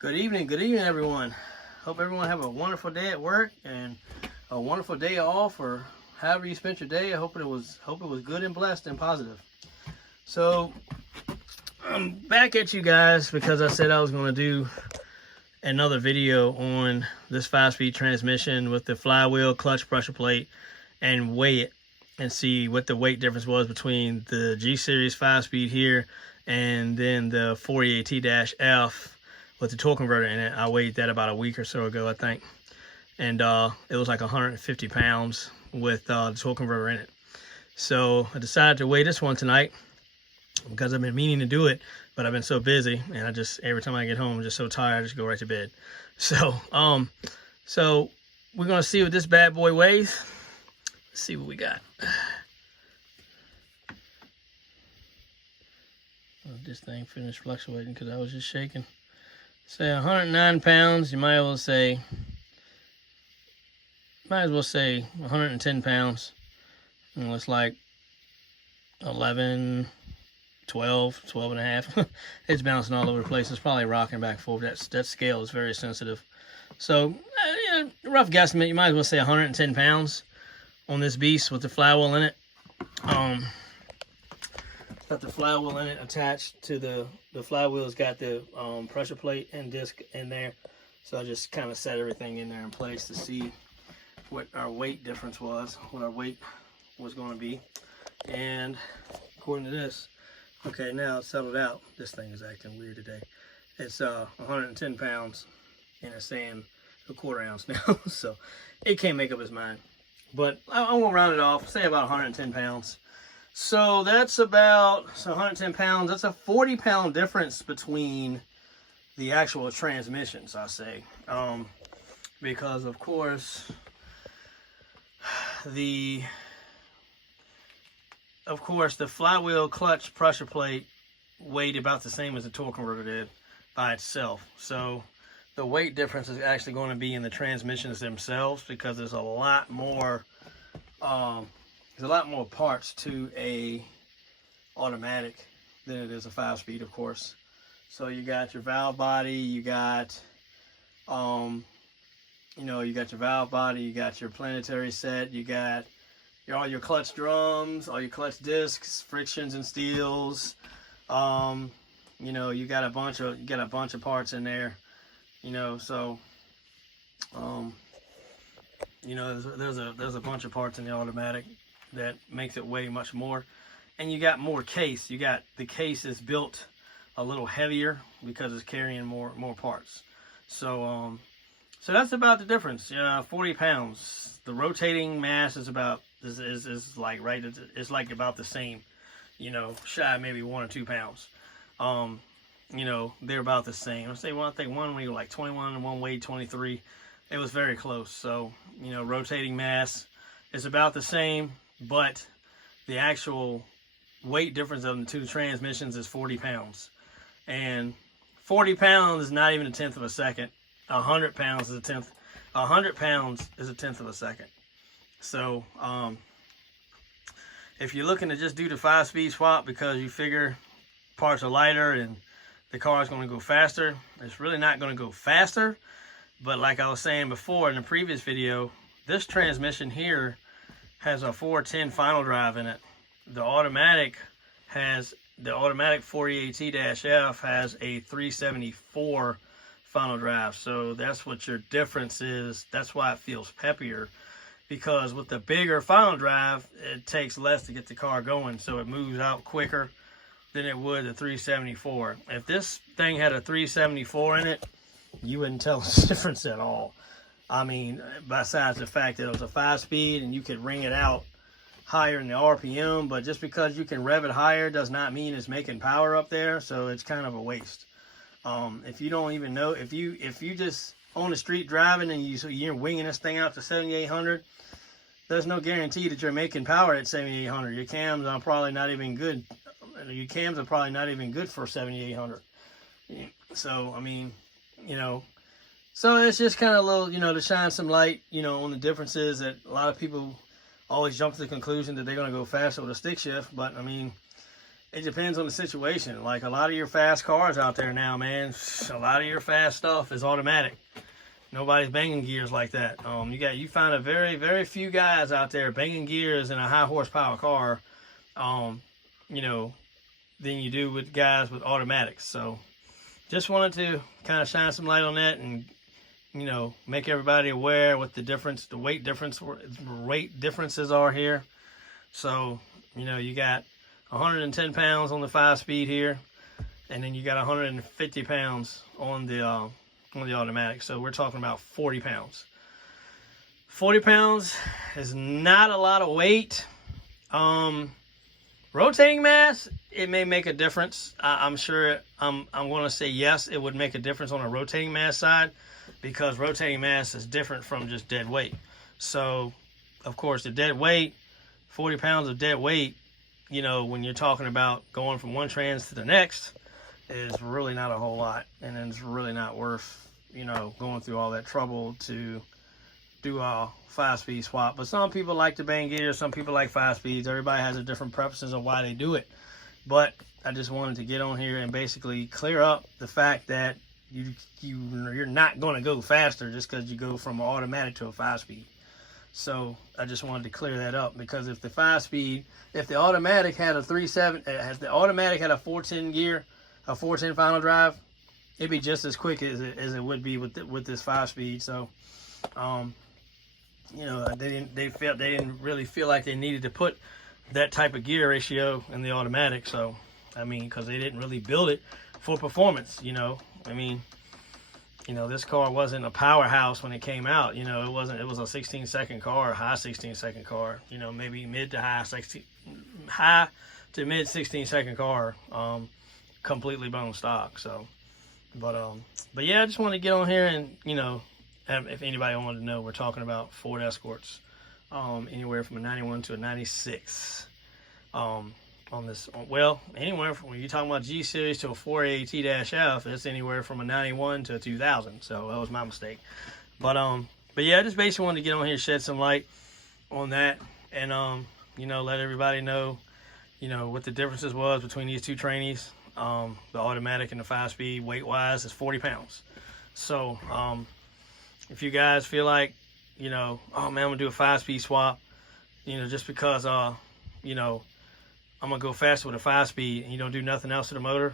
Good evening, everyone. Hope everyone have a wonderful day at work and a wonderful day off, or however you spent your day. I hope it was good and blessed and positive. So I'm back at you guys because I said I was going to do another video on this 5-speed transmission with the flywheel, clutch, pressure plate, and weigh it and see what the weight difference was between the G Series 5-speed here and then the 4EOTTRACINGTEAM with the torque converter in it. I weighed that about a week or so ago, I think. And it was like 150 pounds with the torque converter in it. So I decided to weigh this one tonight because I've been meaning to do it, but I've been so busy, and I just, every time I get home, I'm just so tired, I just go right to bed. So, so we're gonna see what this bad boy weighs. Let's see what we got. This thing finished fluctuating because I was just shaking. Say 109 pounds. You might as well say 110 pounds. And it's like 11, 12 and a half. It's bouncing all over the place. It's probably rocking back and forth. That scale is very sensitive. So, yeah, rough guesstimate, you might as well say 110 pounds on this beast with the flywheel in it. Got the flywheel in it attached to the flywheel's got the pressure plate and disc in there. So I just kind of set everything in there in place to see what our weight difference was, what our weight was going to be. And according to this, okay, now it's settled out. This thing is acting weird today. It's 110 pounds, and it's saying a quarter ounce now. So it can't make up its mind. But I won't round it off, say about 110 pounds. So that's about, 110 pounds, that's a 40-pound difference between the actual transmissions, I say. Because of course, the flywheel, clutch, pressure plate weighed about the same as the torque converter did by itself. So the weight difference is actually going to be in the transmissions themselves, because there's a lot more parts to a automatic than it is a 5-speed, of course. So you got your valve body, you got you got your valve body, you got your planetary set, you got all your clutch drums, all your clutch discs, frictions and steels. You got a bunch of parts in there. So there's a bunch of parts in the automatic that makes it weigh much more. And you got more case. The case is built a little heavier because it's carrying more parts. So so that's about the difference. 40 pounds. The rotating mass is about is like right. It's like about the same. Shy maybe 1 or 2 pounds. They're about the same. I think one weighed like 21 and one weighed 23. It was very close. So rotating mass is about the same, but the actual weight difference of the two transmissions is 40 pounds. And 40 pounds is not even a tenth of a second. 100 pounds is a tenth. 100 pounds is a tenth of a second. So if you're looking to just do the 5-speed swap because you figure parts are lighter and the car is going to go faster, it's really not going to go faster. But like I was saying before in the previous video, this transmission here has a 410 final drive in it. The automatic 4EOTTRACINGTEAM has a 374 final drive. So that's what your difference is. That's why it feels peppier, because with the bigger final drive, it takes less to get the car going. So it moves out quicker than it would the 374. If this thing had a 374 in it, you wouldn't tell the difference at all. I mean, besides the fact that it was a 5-speed and you could ring it out higher in the RPM, but just because you can rev it higher does not mean it's making power up there. So it's kind of a waste. If you don't even know, if you just on the street driving and you're winging this thing out to 7,800, there's no guarantee that you're making power at 7,800. Your cams are probably not even good. Your cams are probably not even good for 7,800. So I mean, so it's just kind of a little, to shine some light, on the differences that a lot of people always jump to the conclusion that they're going to go faster with a stick shift. But I mean, it depends on the situation. Like a lot of your fast cars out there now, man, a lot of your fast stuff is automatic. Nobody's banging gears like that. You find a very few guys out there banging gears in a high horsepower car, you know, than you do with guys with automatics. So just wanted to kind of shine some light on that and, you know, make everybody aware what the weight differences are here. So, you know, you got 110 pounds on the 5-speed here, and then you got 150 pounds on the automatic. So we're talking about 40 pounds. 40 pounds is not a lot of weight. Rotating mass, it may make a difference. I'm sure I'm going to say yes, it would make a difference on a rotating mass side, because rotating mass is different from just dead weight. So, of course, the dead weight, 40 pounds of dead weight, you know, when you're talking about going from one trans to the next, is really not a whole lot, and it's really not worth, you know, going through all that trouble to do a 5-speed swap. But some people like to bang gears, some people like 5 speeds. Everybody has a different preferences of why they do it. But I just wanted to get on here and basically clear up the fact that you're not going to go faster just because you go from an automatic to a 5-speed. So I just wanted to clear that up, because if the 5-speed, if the automatic had a 410 gear, a 410 final drive, it'd be just as quick as it would be with this 5-speed. So, you know, they didn't really feel like they needed to put that type of gear ratio in the automatic. So, I mean, because they didn't really build it for performance. You know, I mean, you know, this car wasn't a powerhouse when it came out. You know, it wasn't. It was a 16-second car, high 16-second car. You know, maybe mid to mid 16-second car. Completely bone stock. So, but yeah, I just wanted to get on here and, you know, if anybody wanted to know, we're talking about Ford Escorts, anywhere from a 91 to a 96. On this, well, anywhere from, when you're talking about G series to a 4AT-F, it's anywhere from a 91 to a 2000. So that was my mistake. But yeah, I just basically wanted to get on here, shed some light on that, and you know, let everybody know, you know, what the differences was between these two trainees. The automatic and the 5-speed, weight-wise, is 40 pounds. So, if you guys feel like, you know, oh man, I'm gonna do a 5-speed swap, you know, just because, you know, I'm gonna go faster with a 5-speed, and you don't do nothing else to the motor,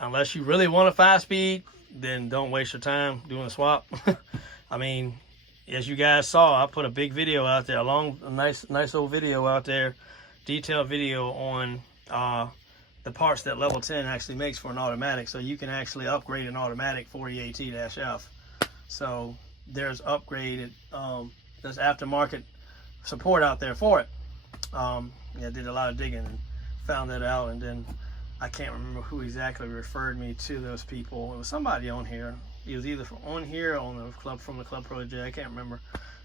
unless you really want a 5-speed, then don't waste your time doing a swap. I mean, as you guys saw, I put a big video out there, a nice old video out there, detailed video on the parts that Level 10 actually makes for an automatic. So you can actually upgrade an automatic 4AT-F. So there's there's aftermarket support out there for it. Yeah, I did a lot of digging and found that out, and then I can't remember who exactly referred me to those people. It was somebody on here. It was either on here or on the club, from the Club Project. I can't remember,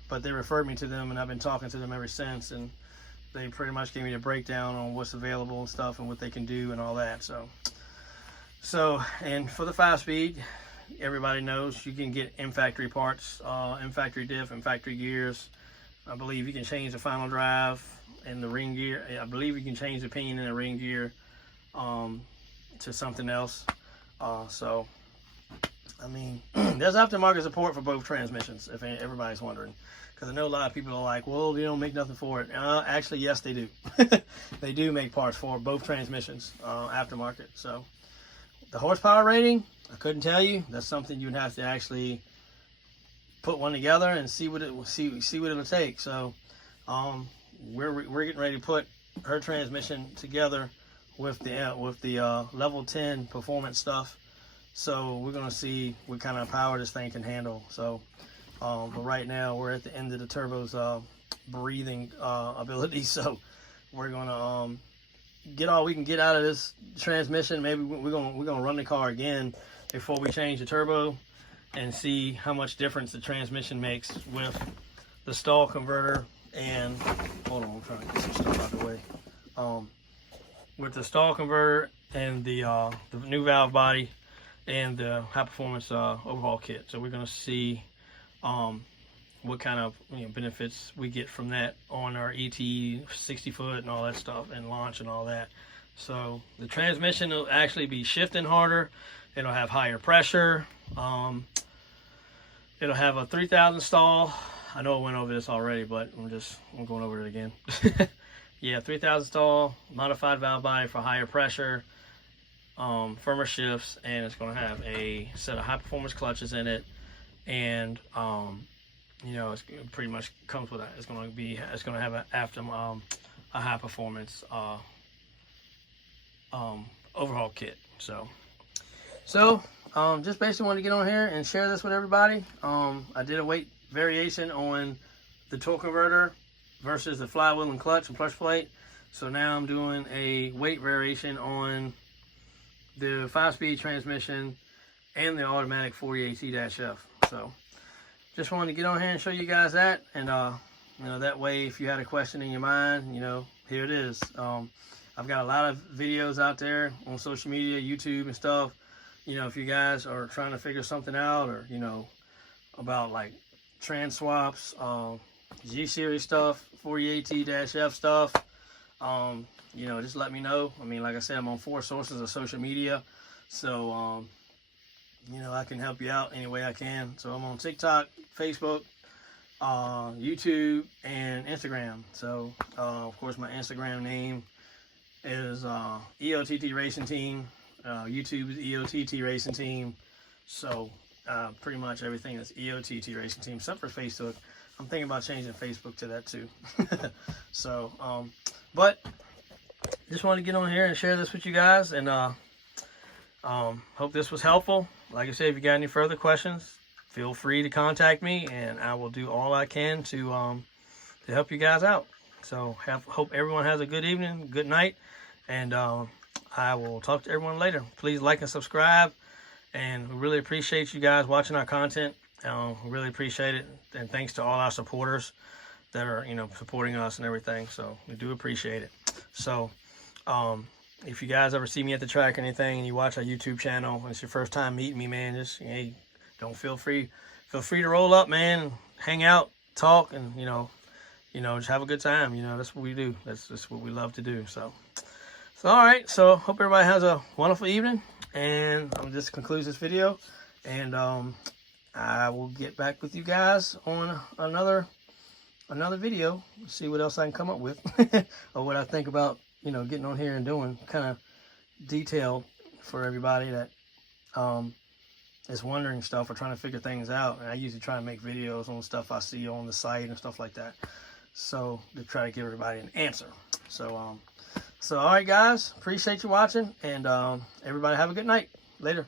but they referred me to them, and I've been talking to them ever since. And they pretty much gave me a breakdown on what's available and stuff, and what they can do and all that. So, and for the 5-speed, everybody knows you can get in-factory parts, in-factory diff, in-factory gears. I believe you can change the final drive and the ring gear. I believe you can change the pinion and the ring gear to something else. So, I mean, there's aftermarket support for both transmissions, if everybody's wondering. Because I know a lot of people are like, well, they don't make nothing for it. Actually, yes, they do. They do make parts for both transmissions, aftermarket. So, the horsepower rating, I couldn't tell you. That's something you'd have to actually put one together and see what it'll take. So, we're getting ready to put her transmission together with the level 10 performance stuff. So we're gonna see what kind of power this thing can handle. So, but right now we're at the end of the turbo's breathing ability. So we're gonna get all we can get out of this transmission. Maybe we're gonna run the car again before we change the turbo and see how much difference the transmission makes with the stall converter and, hold on, I'm trying to get some stuff out of the way. With the stall converter and the new valve body and the high performance overhaul kit. So we're gonna see what kind of benefits we get from that on our ET 60 foot and all that stuff, and launch and all that. So the transmission will actually be shifting harder. It'll have higher pressure. It'll have a 3,000 stall. I know I went over this already, but I'm going over it again. Yeah, 3,000 stall, modified valve body for higher pressure, firmer shifts, and it's going to have a set of high performance clutches in it. And you know, it's pretty much comes with that. It's going to have a high performance overhaul kit. So just basically wanted to get on here and share this with everybody. I did a weight variation on the torque converter versus the flywheel and clutch and clutch plate. So now I'm doing a weight variation on the 5-speed transmission and the automatic 40AT-F. So just wanted to get on here and show you guys that, and you know, that way if you had a question in your mind, you know, here it is. I've got a lot of videos out there on social media, YouTube and stuff. You know, if you guys are trying to figure something out, or you know, about like trans swaps, G-series stuff, 40AT-F stuff, you know, just let me know. I mean, like I said, I'm on 4 sources of social media, so you know, I can help you out any way I can. So I'm on TikTok, Facebook, YouTube, and Instagram. So of course my Instagram name is EOTTRACINGTEAM. YouTube is EOTTRACINGTEAM. So pretty much everything is EOTTRACINGTEAM except for Facebook. I'm thinking about changing Facebook to that too. So but just want to get on here and share this with you guys, and hope this was helpful. Like I said, if you got any further questions, feel free to contact me, and I will do all I can to help you guys out. So hope everyone has a good evening, good night, and I will talk to everyone later. Please like and subscribe, and we really appreciate you guys watching our content. We really appreciate it, and thanks to all our supporters that are, you know, supporting us and everything. So we do appreciate it. So if you guys ever see me at the track or anything, and you watch our YouTube channel, and it's your first time meeting me, man, just, hey, don't feel free to roll up, man, and hang out, talk, and you know, just have a good time. You know, that's what we do. That's just what we love to do. So all right. So hope everybody has a wonderful evening, and this concludes this video, and I will get back with you guys on another video. See what else I can come up with, or what I think about, you know, getting on here and doing kind of detailed for everybody that is wondering stuff or trying to figure things out. And I usually try to make videos on stuff I see on the site and stuff like that, so to try to give everybody an answer. So all right guys, appreciate you watching, and everybody have a good night. Later.